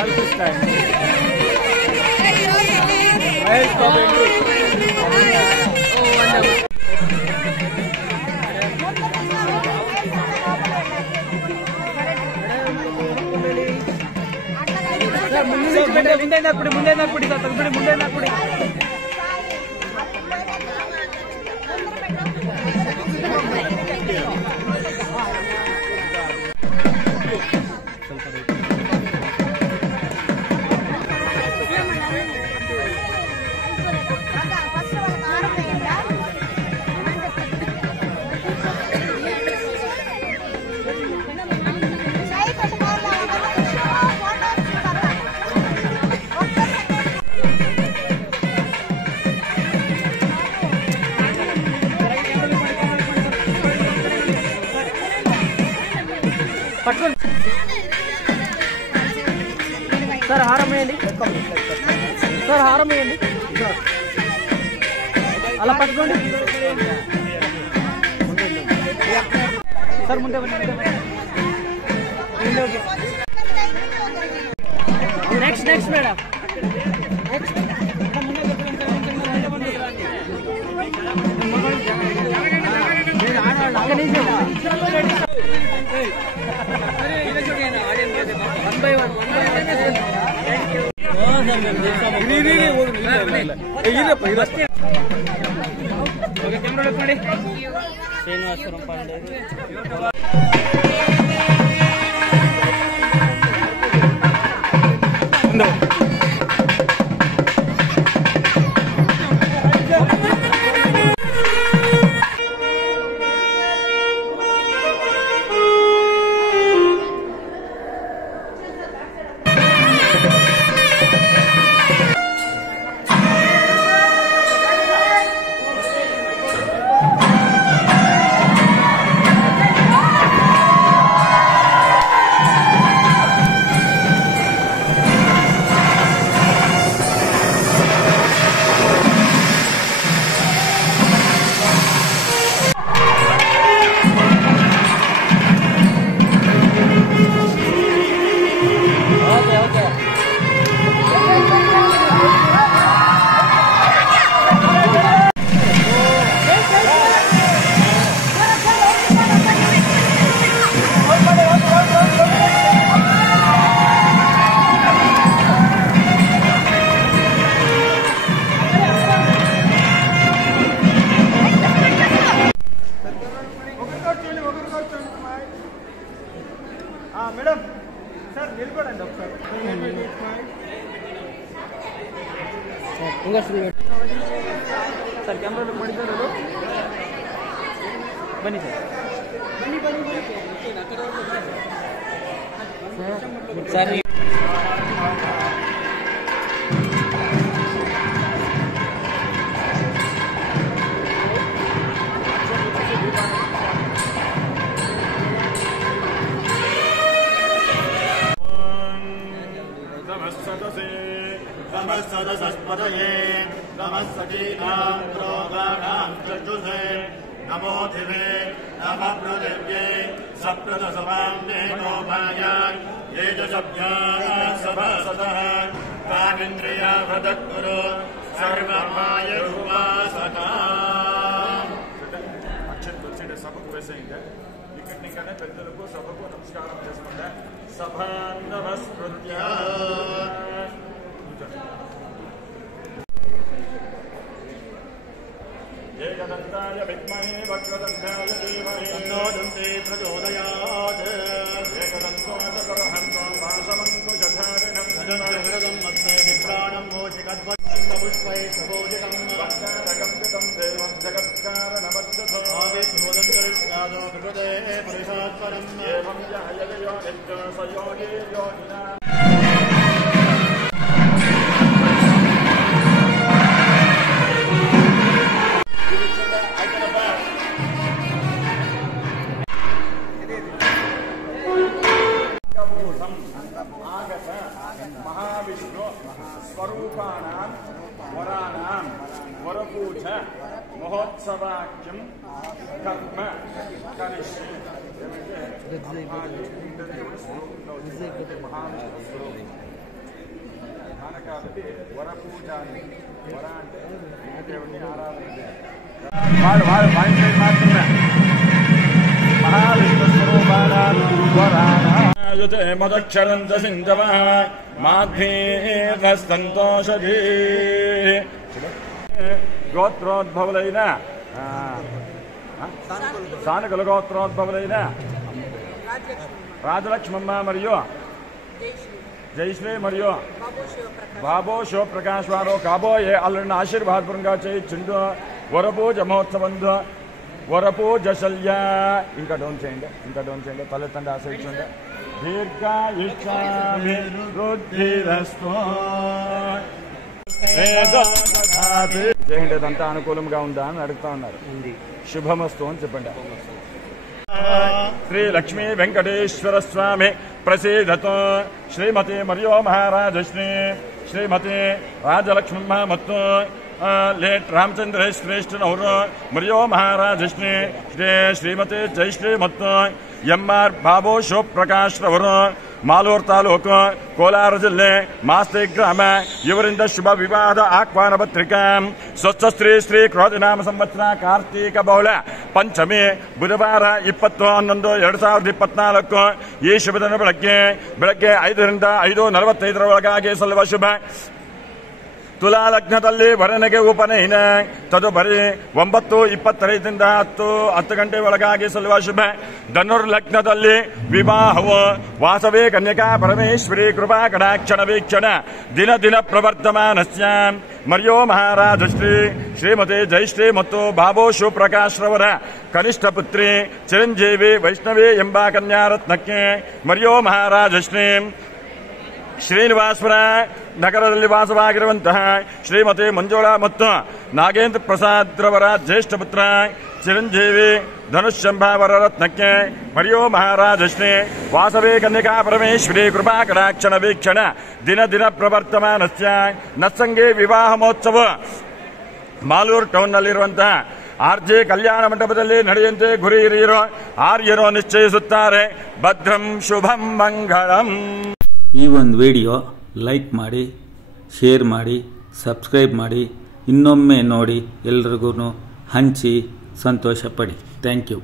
All this time. Mahesh Babu entry. Oh, wonderful. ಮುಂದೆ ನಾಕ್ಬಿಡಿ sir, ತೆಗ್ಬಿಡಿ, ಮುಂದೆ ನಾಕ್ಬಿಡಿ. Sir హారం వేయండి, సార్ హారం వేయండి, అలా పట్టుకోండి సార్. ముందే నెక్స్ట్ మేడం, శ్రీనివాసపురం పండుగ మేడం. సార్ నిలబడండి ఒకసారి. సార్ కెమెరాలో పడిపోయారు, బన్నీ సార్, ఒకసారి नमस्सदसस्पदये नमस्सतीनां प्रोगाणां चक्षुषे नमो दिवे नमः पृथिव्यै सप्रदसवान्येनोपाय ये च सभ्याः सभासदः कामिन्द्रियावदत्कुरु सर्वमाय उपासना. సభకు వేసేయండి. ఇక్కడి నుంచే పెద్దలకు సభకు నమస్కారం చేసుకుంటా. సభా నమస్కృత్య एकदन्ताय विद्महे वक्रतुण्डाय धीमहि तन्नो दन्ती प्रचोदयात्. एकदन्तो चतुर्हन्तो वासमङ्कुशधारिणं भजनहृदं मत्ते विप्राणं मोषिकद्वत्पुष्पैः सभोजितं वक्तारकं कृतं देवं जगत्कारणमद्गतो आविर्भूतकरिष्यादो विकृते पुरुषात्परम् एवं यहययो नित्यो स योगी योगिना. महाविष्णु स्वरूपाणां वराणां वरपूज महोत्सवाख्यं कर्म करिष्ये. महाविष्णु स्वरूप కానకావతి వరపూజ వర అంటే దేవుడిని ఆరాధన మాత్రమే మహావిష్ణు స్వరూపాయుతే మదక్షరంత సింధవ మాధ్వీర్నస్తంతోషధీ గోత్రోద్భవులైన సానుకుల గోత్రోద్భవులైన రాజలక్ష్మమ్మ మరియు జయశ్రీ మరియు బాబో శివప్రకాష్ వారు కాబోయే అల్లుడిని ఆశీర్వాదపూర్వంగా చేయించుండు వరపూజ మహోత్సవంలో వరపూజ శల్య ఇంకా డౌన్ చేయండి తలెత్తండి ఆశ్రయించండి దీర్ఘాయుష్యాభివృద్ధిరస్తు చేయండి అదంతా అనుకూలంగా ఉందా అని అడుగుతా ఉన్నారు శుభమస్తు అని చెప్పండి శ్రీ లక్ష్మీ వెంకటేశ్వర స్వామి ప్రసీదతో ಶ್ರೀಮತಿ ಮರಿಯೋ ಮಹಾರಾಜಶ್ರೀ ಶ್ರೀಮತಿ ರಾಜಲಕ್ಷ್ಮಮ್ಮ ಮತ್ತು ಲೇಟ್ ರಾಮಚಂದ್ರ ಶ್ರೇಷ್ಠನವರು ಮರಿಯೋ ಮಹಾರಾಜಶ್ರೀ ಶ್ರೀಮತಿ ಜಯಶ್ರೀ ಮತ್ತು ಎಂ.ಆರ್. ಬಾಬು ಶಿವಪ್ರಕಾಶ್ ರವರು ಮಾಲೂರು ತಾಲೂಕು ಕೋಲಾರ ಜಿಲ್ಲೆ ಮಾಸ್ತಿ ಗ್ರಾಮ ಇವರಿಂದ ಶುಭ ವಿವಾಹದ ಆಹ್ವಾನ ಪತ್ರಿಕಾ ಸ್ವಚ್ಛ ಶ್ರೀ ಕ್ರೋಧಿನಾಮ ಸಂವತ್ಸರ ಕಾರ್ತೀಕ ಬಹುಳ ಪಂಚಮಿ ಬುಧವಾರ 20/11/2024 ಈ ಶುಭ ದಿನ ಬೆಳಗ್ಗೆ 5ರಿಂದ 5:45 ಒಳಗಾಗಿ ಸಲ್ಲುವ ಶುಭ ತುಲಾ ಲಗ್ನದಲ್ಲಿ ವರನಿಗೆ ಉಪನಯನ ತದುಪರಿ 9:25ರಿಂದ 10 ಗಂಟೆ ಒಳಗಾಗಿ ಸಲ್ಲುವ ಶುಭ ಧನುರ್ ಲಗ್ನದಲ್ಲಿ ವಿವಾಹವು ವಾಸವೇ ಕನ್ಯಕಾ ಪರಮೇಶ್ವರಿ ಕೃಪಾ ಕಟಾಕ್ಷಣ ವೀಕ್ಷಣ ದಿನ ಪ್ರವರ್ತಮಾನಸ್ಯ ಮರಿಯೋ ಮಹಾರಾಜಶ್ರೀ ಶ್ರೀಮತಿ ಜಯಶ್ರೀ ಮತ್ತು ಬಾಬು ಶಿವಪ್ರಕಾಶ್ ರವರ ಕನಿಷ್ಠ ಪುತ್ರಿ ಚಿರಂಜೀವಿ ವೈಷ್ಣವಿ ಎಂಬ ಕನ್ಯಾರತ್ನಕ್ಕೆ ಮರಿಯೋ ಮಹಾರಾಜಶ್ರೀ ಶ್ರೀನಿವಾಸಪುರ ನಗರದಲ್ಲಿ ವಾಸವಾಗಿರುವಂತಹ ಶ್ರೀಮತಿ ಮಂಜುಳಾ ಮತ್ತು ನಾಗೇಂದ್ರ ಪ್ರಸಾದ್ ರವರ ಜ್ಯೇಷ್ಠ ಪುತ್ರ ಚಿರಂಜೀವಿ ಧನುಷ್ಯಂಭಾವರ ರತ್ನಕ್ಕೆ ಮರಿಯೋ ಮಹಾರಾಜಶ್ರೀ ವಾಸವೇ ಕನ್ಯಕಾ ಪರಮೇಶ್ವರಿ ಕೃಪಾ ಕಟಾಕ್ಷಣ ವೀಕ್ಷಣ ದಿನ ಪ್ರವರ್ತಮಾನಸ್ಯ ನತ್ಸಂಗಿ ವಿವಾಹ ಮಹೋತ್ಸವ ಮಾಲೂರು ಟೌನ್ನಲ್ಲಿರುವಂತಹ ಆರ್ಜೆ ಕಲ್ಯಾಣ ಮಂಟಪದಲ್ಲಿ ನಡೆಯುವಂತೆ ಗುರಿ ಹಿರಿಯರು ಆರ್ಯರು ನಿಶ್ಚಯಿಸುತ್ತಾರೆ. ಭದ್ರಂ ಶುಭಂ ಮಂಗಳಂ. ಈ ಒಂದು ವಿಡಿಯೋ ಲೈಕ್ ಮಾಡಿ, ಶೇರ್ ಮಾಡಿ, ಸಬ್ಸ್ಕ್ರೈಬ್ ಮಾಡಿ, ಇನ್ನೊಮ್ಮೆ ನೋಡಿ ಎಲ್ರಿಗೂ ಹಂಚಿ ಸಂತೋಷಪಡಿ. Thank you.